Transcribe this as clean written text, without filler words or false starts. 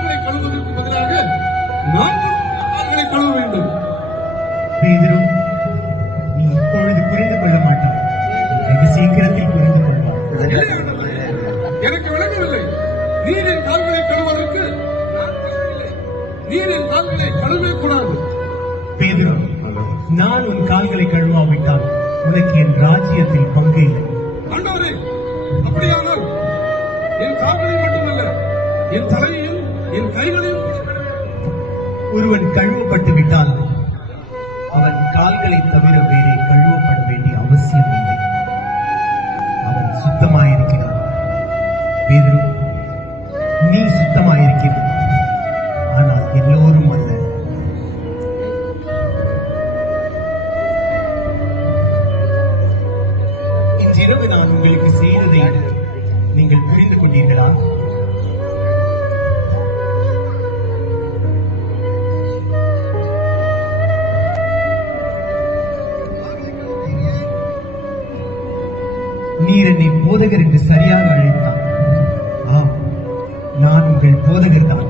கால்களை கழுவுவதற்கு பதிலாக நான் கால்களை கழுவ வேண்டும். பேதுரு, நீ இப்பொழுது புரிந்து கொள்ள மாட்டாய், வெகு சீக்கிரத்தில் புரிந்து கொள்வார். எனக்கு விளங்கவில்லை. நீர் என் கால்களை கழுவதற்கு நான் தேவையில்லை. நீர் என் கால்களை கழுவே கூடாது. பேதுரு, நான் உன் கால்களை கழுவாவிட்டால் உனக்கு என் ராஜ்யத்தில் பங்கு இல்லை. ஆண்டவரே, அப்படியானால் என் கால்களை மட்டுமல்ல, என் தலையையும் என் கைகளையும் ஒருவன் கழுவப்பட்டு விட்டால் அவன் கால்களை தவிர வேறே கழுவப்பட வேண்டிய அவசியம் இல்லை. அவன் சுத்தமாயிருக்கிறான். பேதுரு, நீ சுத்தமாயிருக்கிறாய், ஆனால் எல்லோரும் அல்ல. இன்றிரவு நான் உங்களுக்கு செய்ததை நீங்கள் புரிந்து கொண்டீர்களா? நீர் என்னை போதகர் என்று சரியாக அழைத்தார். ஆம், நான் உங்கள் போதகர் தான்.